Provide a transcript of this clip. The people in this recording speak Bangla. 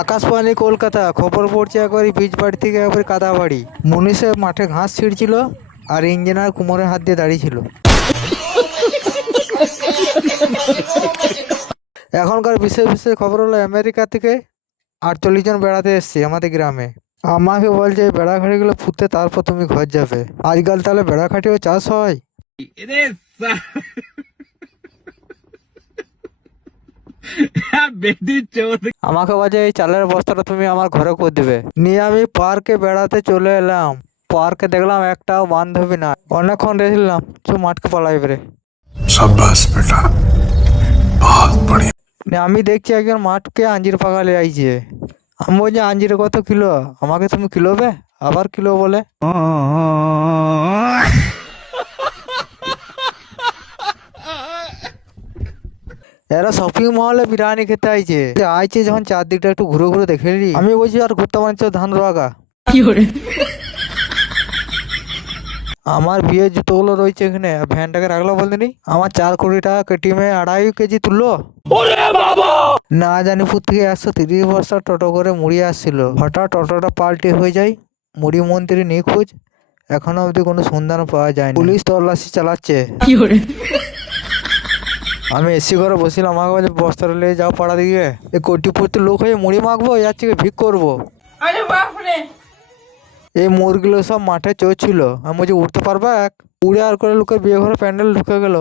আকাশবাণী কলকাতা। খবর পড়ছে একবারই বীজ বাড়ি থেকে একবারে কাদা বাড়ি। মুনিশে মাঠে ঘাস ছিঁড়ছিল আর ইঞ্জিনিয়ার কুমোরের হাত দিয়ে দাঁড়িয়েছিল। এখনকার বিশেষ বিশেষ খবর হলো আমেরিকা থেকে 48 জন বেড়াতে এসছে আমাদের গ্রামে। আমাকে বলছে এই বেড়াখাটিগুলো ফুটতে তারপর তুমি ঘর যাবে। আজকাল তাহলে বেড়াখাটিও চাষ হয়। আমাকে বলছে এই চালের বস্তাটা তুমি আমার ঘরে করে দেবে। নিয়ে আমি পার্কে বেড়াতে চলে এলাম। পার্কে দেখলাম একটাও বান্ধবী না। অনেকক্ষণ রেছিলাম, তো মাঠকে পালাই বেরে। शाबाश बेटा, बहुत बढ़िया। আমি দেখছি একজন মাঠকে আঞ্জির পাকালে আইছে। আমি বলছি আঞ্জির কত কিলো? আমাকে তুমি কিলোবে? আবার কিলো বলে। এরা শপিং মহলে বিরিয়ানি খেতে আইছে। আইছে যখন চারদিকটা একটু ঘুরে ঘুরে দেখে নি। আমি বলছি আর ঘুরতে পারছি ধান রোয়াগা। আমার বিয়ের জুতোগুলো রয়েছে এখানে, ভ্যানটাকে রাখলো বলতে নি। আমার 4 কোটি টাকা কেটিএমে 2.5 কেজি তুললো। না জানি পুর থেকে 130 বস্তা টোটো করে মুড়ি আসছিল। হঠাৎ টোটোটা পাল্টে হয়ে যায়। মুড়ি মন্ত্রী নিখোঁজ, এখনো অবধি কোনো সন্ধান পাওয়া যায়নি। পুলিশ তল্লাশি চালাচ্ছে। আমি এসি ঘরে বসিলাম, আমাকে বলছে বস্তাটা নিয়ে যাও পাড়া দিকে। এই কোটিপতি লোক হয়ে মুড়ি মাখবো, যার থেকে ভিক করবো। এই মুরগুলো সব মাঠে চড়ছিল। আমি বলছি উঠতে পারবা? এক উড়ে আর করে লোকের বিয়ে ঘরে প্যান্ডেল ঢুকে গেল।